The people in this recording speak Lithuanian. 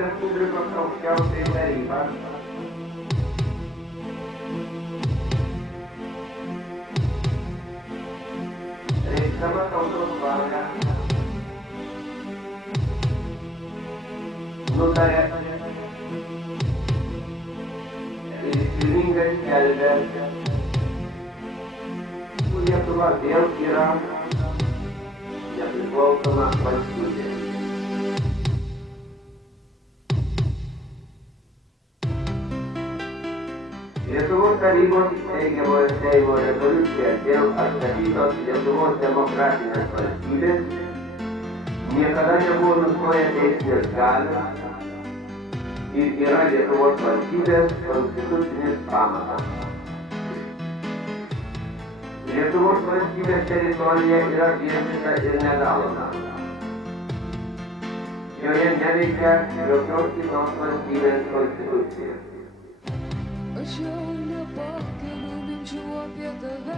Respublikos aukščiausiąją tarybą reikšdama tautos valią nutarė ir iškilmingai skelbė, kad Lietuva vėl yra nepriklausoma valstybė. Lietuvos tarybos steigiamojo Seimo rezoliucija dėl atstatytos Lietuvos demokratinės valstybės niekada nebuvo nustoję teisinės galios ir yra Lietuvos valstybės konstitucinis pamatas. Lietuvos valstybės teritorija yra vientisa ir nedaloma. Joje neveikia jokios kitos valstybės konstitucija. Aš jau nebekeliu minčių apie tave.